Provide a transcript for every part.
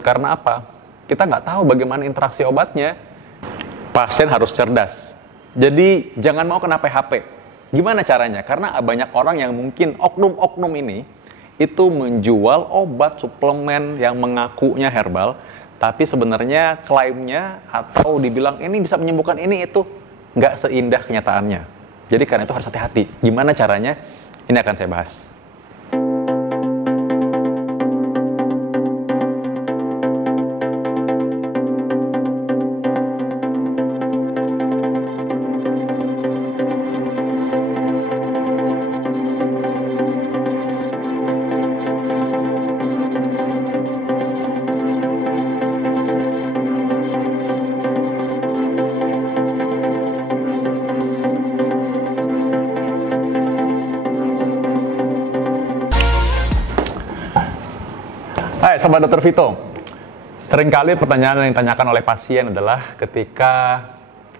Karena apa? Kita nggak tahu bagaimana interaksi obatnya. Pasien harus cerdas. Jadi jangan mau kena PHP. Gimana caranya? Karena banyak orang yang mungkin oknum-oknum ini itu menjual obat suplemen yang mengakunya herbal, tapi sebenarnya klaimnya atau dibilang ini bisa menyembuhkan ini itu nggak seindah kenyataannya. Jadi karena itu harus hati-hati. Gimana caranya? Ini akan saya bahas. Hai Sobat Dr. Vito, seringkali pertanyaan yang ditanyakan oleh pasien adalah ketika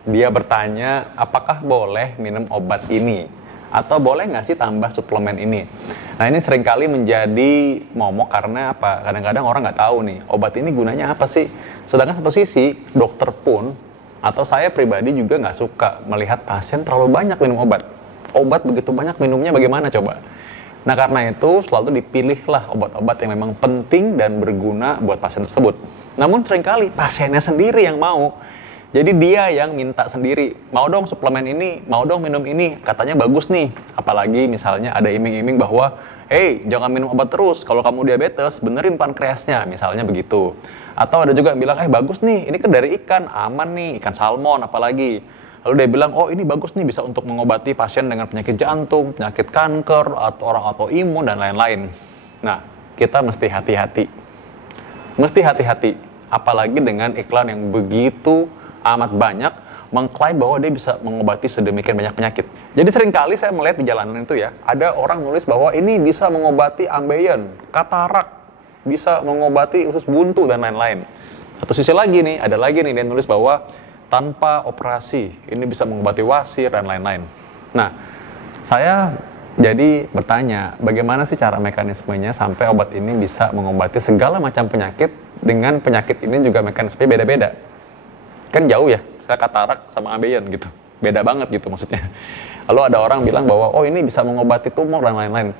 dia bertanya apakah boleh minum obat ini atau boleh nggak sih tambah suplemen ini. Nah ini seringkali menjadi momok karena apa? Kadang-kadang orang nggak tahu nih obat ini gunanya apa sih. Sedangkan satu sisi dokter pun atau saya pribadi juga nggak suka melihat pasien terlalu banyak minum obat. Obat begitu banyak minumnya bagaimana coba? Nah karena itu selalu dipilihlah obat-obat yang memang penting dan berguna buat pasien tersebut. Namun seringkali pasiennya sendiri yang mau. Jadi dia yang minta sendiri, mau dong suplemen ini, mau dong minum ini, katanya bagus nih. Apalagi misalnya ada iming-iming bahwa, hey jangan minum obat terus, kalau kamu diabetes benerin pankreasnya, misalnya begitu. Atau ada juga yang bilang, bagus nih, ini kan dari ikan, aman nih, ikan salmon apalagi. Lalu dia bilang, oh ini bagus nih bisa untuk mengobati pasien dengan penyakit jantung, penyakit kanker, atau orang autoimun, dan lain-lain. Nah, kita mesti hati-hati. Mesti hati-hati. Apalagi dengan iklan yang begitu amat banyak, mengklaim bahwa dia bisa mengobati sedemikian banyak penyakit. Jadi seringkali saya melihat di jalanan itu ya, ada orang nulis bahwa ini bisa mengobati ambeien, katarak, bisa mengobati usus buntu, dan lain-lain. Satu sisi lagi nih, ada lagi nih, dia nulis bahwa tanpa operasi, ini bisa mengobati wasir dan lain-lain. Nah, saya jadi bertanya, bagaimana sih cara mekanismenya sampai obat ini bisa mengobati segala macam penyakit, dengan penyakit ini juga mekanismenya beda-beda. Kan jauh ya, saya katarak sama ambeien gitu. Beda banget gitu maksudnya. Lalu ada orang bilang bahwa, oh ini bisa mengobati tumor dan lain-lain.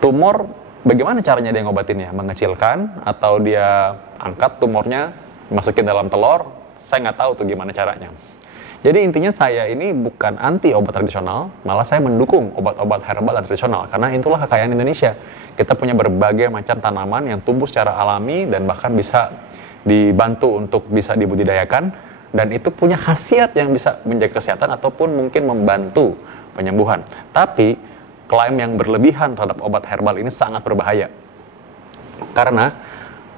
Tumor, bagaimana caranya dia ngobatinnya? Mengecilkan, atau dia angkat tumornya, masukin dalam telur? Saya nggak tahu tuh gimana caranya. Jadi intinya saya ini bukan anti obat tradisional, malah saya mendukung obat-obat herbal dan tradisional, karena itulah kekayaan Indonesia. Kita punya berbagai macam tanaman yang tumbuh secara alami dan bahkan bisa dibantu untuk bisa dibudidayakan, dan itu punya khasiat yang bisa menjaga kesehatan ataupun mungkin membantu penyembuhan. Tapi klaim yang berlebihan terhadap obat herbal ini sangat berbahaya, karena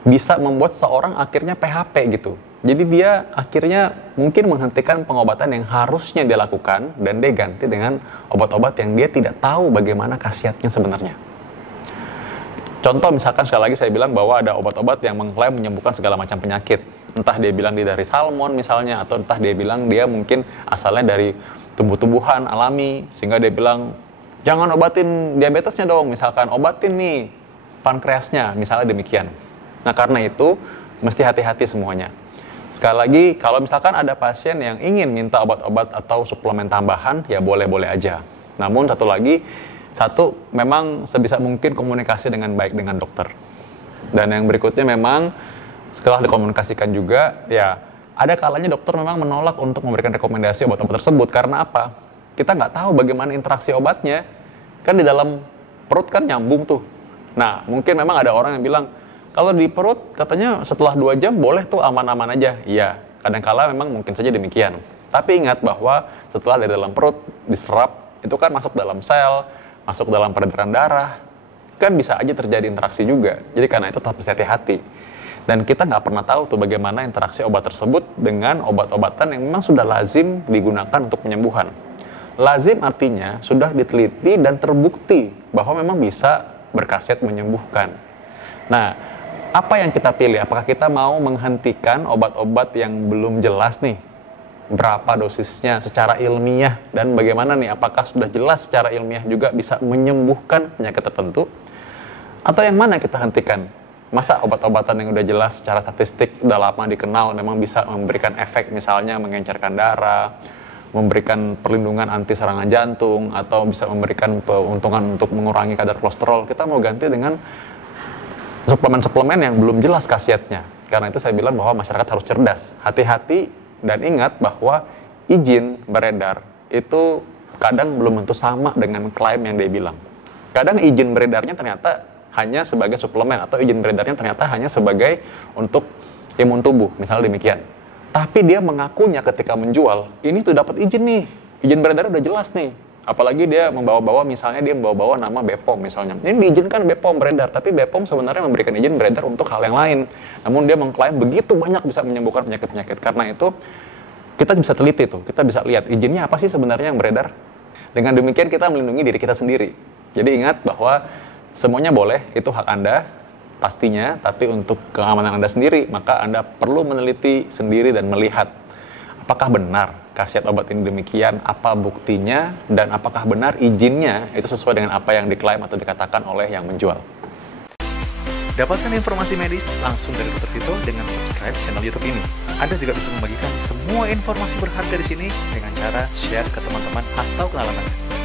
bisa membuat seorang akhirnya PHP gitu. Jadi dia akhirnya mungkin menghentikan pengobatan yang harusnya dia lakukan dan dia ganti dengan obat-obat yang dia tidak tahu bagaimana khasiatnya sebenarnya. Contoh misalkan sekali lagi saya bilang bahwa ada obat-obat yang mengklaim menyembuhkan segala macam penyakit. Entah dia bilang dia dari salmon misalnya, atau entah dia bilang dia mungkin asalnya dari tumbuh-tumbuhan alami, sehingga dia bilang jangan obatin diabetesnya dong, misalkan obatin nih pankreasnya, misalnya demikian. Nah karena itu mesti hati-hati semuanya. Sekali lagi, kalau misalkan ada pasien yang ingin minta obat-obat atau suplemen tambahan, ya boleh-boleh aja. Namun satu, memang sebisa mungkin komunikasi dengan baik dengan dokter. Dan yang berikutnya memang, setelah dikomunikasikan juga, ya ada kalanya dokter memang menolak untuk memberikan rekomendasi obat-obat tersebut. Karena apa? Kita nggak tahu bagaimana interaksi obatnya. Kan di dalam perut kan nyambung tuh. Nah, mungkin memang ada orang yang bilang, kalau di perut katanya setelah 2 jam boleh tuh aman-aman aja. Iya, kadang-kala memang mungkin saja demikian. Tapi ingat bahwa setelah dari dalam perut diserap, itu kan masuk dalam sel, masuk dalam peredaran darah, kan bisa aja terjadi interaksi juga. Jadi karena itu tetap hati-hati. Dan kita nggak pernah tahu tuh bagaimana interaksi obat tersebut dengan obat-obatan yang memang sudah lazim digunakan untuk penyembuhan. Lazim artinya sudah diteliti dan terbukti bahwa memang bisa berkhasiat menyembuhkan. Nah, apa yang kita pilih? Apakah kita mau menghentikan obat-obat yang belum jelas nih? Berapa dosisnya secara ilmiah? Dan bagaimana nih? Apakah sudah jelas secara ilmiah juga bisa menyembuhkan penyakit tertentu? Atau yang mana kita hentikan? Masa obat-obatan yang udah jelas secara statistik, udah lama dikenal, memang bisa memberikan efek, misalnya mengencerkan darah, memberikan perlindungan anti serangan jantung, atau bisa memberikan keuntungan untuk mengurangi kadar kolesterol. Kita mau ganti dengan suplemen-suplemen yang belum jelas khasiatnya. Karena itu saya bilang bahwa masyarakat harus cerdas, hati-hati, dan ingat bahwa izin beredar itu kadang belum tentu sama dengan klaim yang dia bilang. Kadang izin beredarnya ternyata hanya sebagai suplemen, atau izin beredarnya ternyata hanya sebagai untuk imun tubuh, misalnya demikian. Tapi dia mengakunya ketika menjual, ini tuh dapat izin nih, izin beredar udah jelas nih. Apalagi dia membawa-bawa, misalnya dia membawa-bawa nama BPOM misalnya. Ini diizinkan BPOM beredar, tapi BPOM sebenarnya memberikan izin beredar untuk hal yang lain. Namun dia mengklaim begitu banyak bisa menyembuhkan penyakit-penyakit. Karena itu kita bisa teliti tuh, kita bisa lihat izinnya apa sih sebenarnya yang beredar. Dengan demikian kita melindungi diri kita sendiri. Jadi ingat bahwa semuanya boleh, itu hak Anda pastinya, tapi untuk keamanan Anda sendiri, maka Anda perlu meneliti sendiri dan melihat apakah benar khasiat obat ini demikian, apa buktinya, dan apakah benar izinnya itu sesuai dengan apa yang diklaim atau dikatakan oleh yang menjual. Dapatkan informasi medis langsung dari Dr. Vito dengan subscribe channel YouTube ini. Anda juga bisa membagikan semua informasi berharga di sini dengan cara share ke teman-teman atau kenalan Anda.